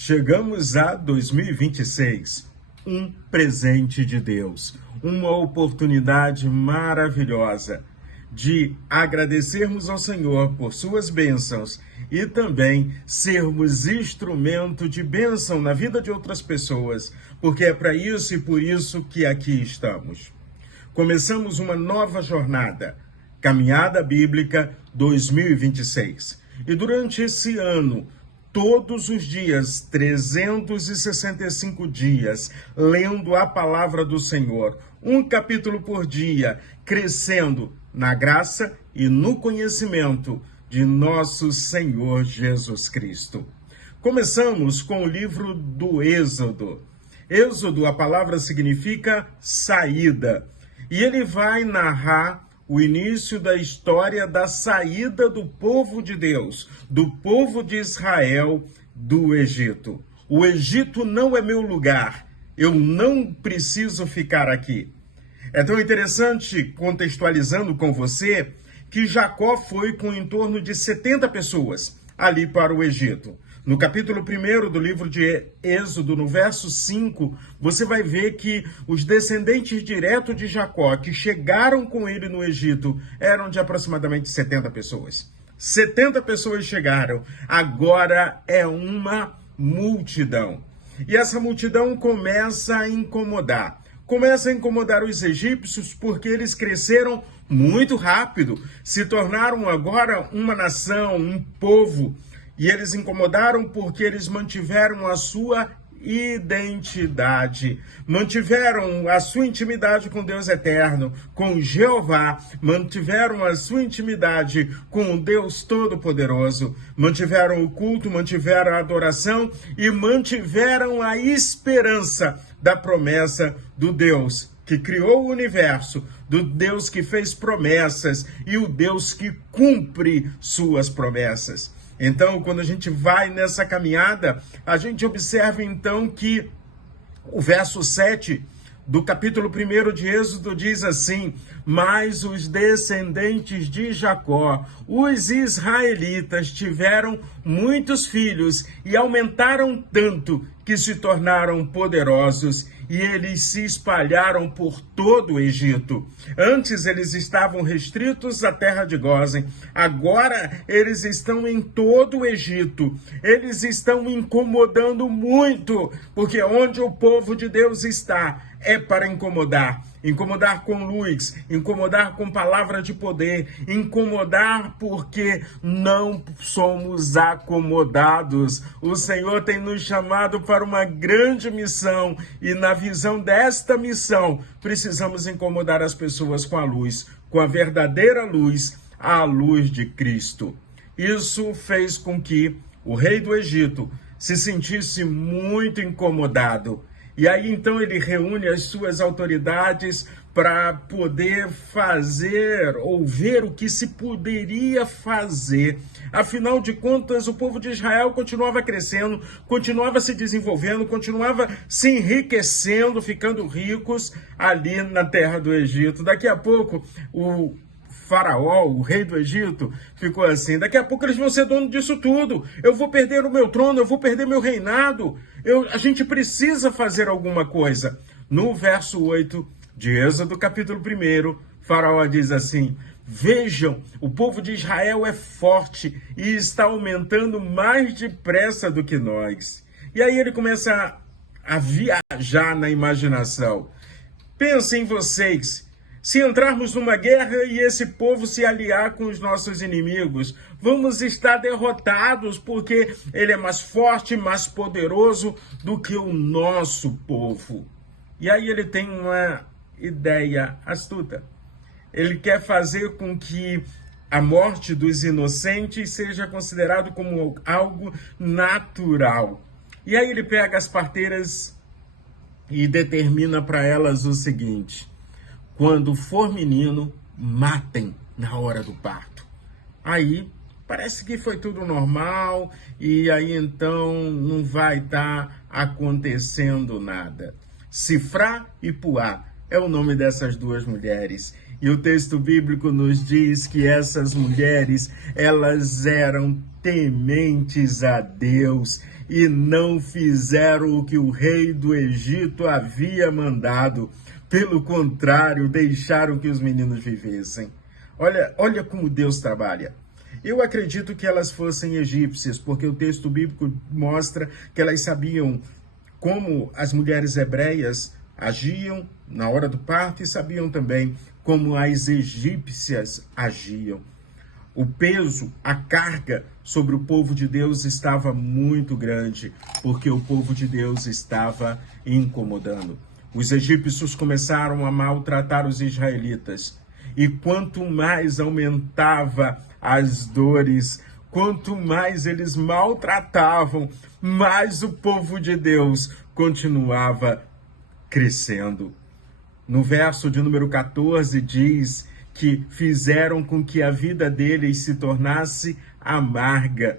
Chegamos a 2026, um presente de Deus, uma oportunidade maravilhosa de agradecermos ao Senhor por suas bênçãos e também sermos instrumento de bênção na vida de outras pessoas, porque é para isso e por isso que aqui estamos. Começamos uma nova jornada, Caminhada Bíblica 2026. E durante esse ano, todos os dias, 365 dias, lendo a palavra do Senhor, um capítulo por dia, crescendo na graça e no conhecimento de nosso Senhor Jesus Cristo. Começamos com o livro do Êxodo. Êxodo, a palavra significa saída. E ele vai narrar o início da história da saída do povo de Deus, do povo de Israel, do Egito. O Egito não é meu lugar, eu não preciso ficar aqui. É tão interessante, contextualizando com você, que Jacó foi com em torno de 70 pessoas ali para o Egito. No capítulo 1 do livro de Êxodo, no verso 5, você vai ver que os descendentes diretos de Jacó, que chegaram com ele no Egito, eram de aproximadamente 70 pessoas. 70 pessoas chegaram, agora é uma multidão. E essa multidão começa a incomodar. Começa a incomodar os egípcios porque eles cresceram muito rápido, se tornaram agora uma nação, um povo. E eles incomodaram porque eles mantiveram a sua identidade, mantiveram a sua intimidade com Deus eterno, com Jeová, mantiveram a sua intimidade com o Deus Todo-Poderoso, mantiveram o culto, mantiveram a adoração e mantiveram a esperança da promessa do Deus que criou o universo, do Deus que fez promessas e o Deus que cumpre suas promessas. Então, quando a gente vai nessa caminhada, a gente observa então que o verso 7 do capítulo 1 de Êxodo diz assim: mas os descendentes de Jacó, os israelitas, tiveram muitos filhos e aumentaram tanto que se tornaram poderosos e eles se espalharam por todo o Egito. Antes eles estavam restritos à terra de Gósen, agora eles estão em todo o Egito. Eles estão incomodando muito, porque onde o povo de Deus está é para incomodar. Incomodar com luz, incomodar com palavra de poder, incomodar porque não somos acomodados. O Senhor tem nos chamado para uma grande missão e na visão desta missão precisamos incomodar as pessoas com a luz, com a verdadeira luz, a luz de Cristo. Isso fez com que o rei do Egito se sentisse muito incomodado. E aí, então, ele reúne as suas autoridades para poder fazer ou ver o que se poderia fazer. Afinal de contas, o povo de Israel continuava crescendo, continuava se desenvolvendo, continuava se enriquecendo, ficando ricos ali na terra do Egito. Daqui a pouco, o Faraó, o rei do Egito, ficou assim: daqui a pouco eles vão ser dono disso tudo, eu vou perder o meu trono, eu vou perder meu reinado, a gente precisa fazer alguma coisa. No verso 8 de Êxodo, capítulo 1, Faraó diz assim: vejam, o povo de Israel é forte e está aumentando mais depressa do que nós. E aí ele começa a viajar na imaginação. Pensem vocês, se entrarmos numa guerra e esse povo se aliar com os nossos inimigos, vamos estar derrotados porque ele é mais forte, mais poderoso do que o nosso povo. E aí ele tem uma ideia astuta. Ele quer fazer com que a morte dos inocentes seja considerado como algo natural. E aí ele pega as parteiras e determina para elas o seguinte: quando for menino, matem na hora do parto. Aí parece que foi tudo normal e aí então não vai estar acontecendo nada. Sifrá e Puá é o nome dessas duas mulheres. E o texto bíblico nos diz que essas mulheres, elas eram tementes a Deus e não fizeram o que o rei do Egito havia mandado. Pelo contrário, deixaram que os meninos vivessem. Olha como Deus trabalha. Eu acredito que elas fossem egípcias, porque o texto bíblico mostra que elas sabiam como as mulheres hebreias agiam na hora do parto e sabiam também como as egípcias agiam. O peso, a carga sobre o povo de Deus estava muito grande, porque o povo de Deus estava incomodando. Os egípcios começaram a maltratar os israelitas. E quanto mais aumentava as dores, quanto mais eles maltratavam, mais o povo de Deus continuava crescendo. No verso de número 14 diz que fizeram com que a vida deles se tornasse amarga.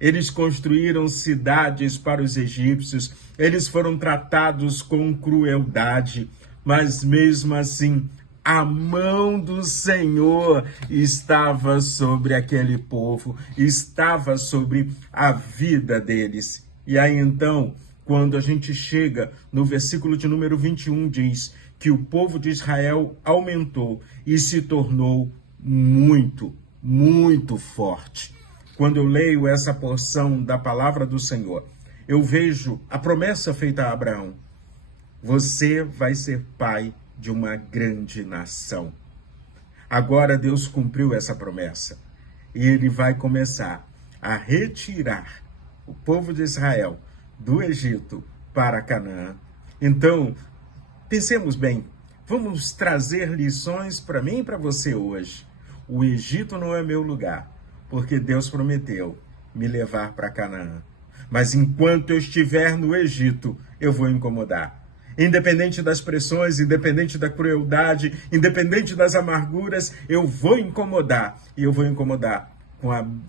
Eles construíram cidades para os egípcios, eles foram tratados com crueldade, mas mesmo assim, a mão do Senhor estava sobre aquele povo, estava sobre a vida deles. E aí então, quando a gente chega no versículo de número 21, diz que o povo de Israel aumentou e se tornou muito, muito forte. Quando eu leio essa porção da palavra do Senhor, eu vejo a promessa feita a Abraão. Você vai ser pai de uma grande nação. Agora Deus cumpriu essa promessa e ele vai começar a retirar o povo de Israel do Egito para Canaã. Então, pensemos bem, vamos trazer lições para mim e para você hoje. O Egito não é meu lugar, porque Deus prometeu me levar para Canaã. Mas enquanto eu estiver no Egito, eu vou incomodar. Independente das pressões, independente da crueldade, independente das amarguras, eu vou incomodar. E eu vou incomodar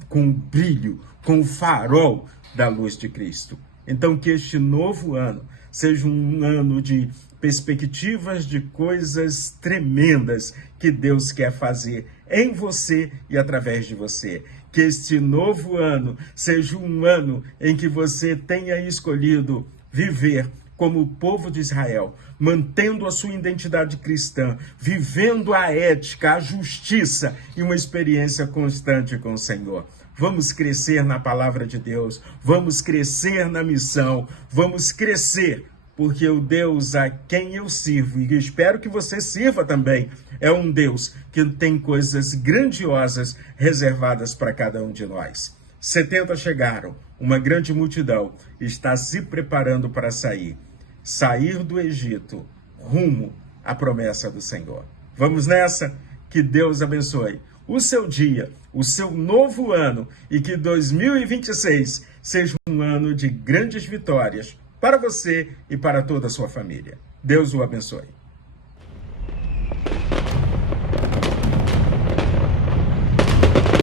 com o brilho, com o farol da luz de Cristo. Então que este novo ano seja um ano de perspectivas de coisas tremendas que Deus quer fazer em você e através de você. Que este novo ano seja um ano em que você tenha escolhido viver como o povo de Israel, mantendo a sua identidade cristã, vivendo a ética, a justiça e uma experiência constante com o Senhor. Vamos crescer na palavra de Deus, vamos crescer na missão, vamos crescer, porque o Deus a quem eu sirvo, e espero que você sirva também, é um Deus que tem coisas grandiosas reservadas para cada um de nós. 70 chegaram, uma grande multidão está se preparando para sair do Egito, rumo à promessa do Senhor. Vamos nessa? Que Deus abençoe o seu dia, o seu novo ano, e que 2026 seja um ano de grandes vitórias para você e para toda a sua família. Deus o abençoe.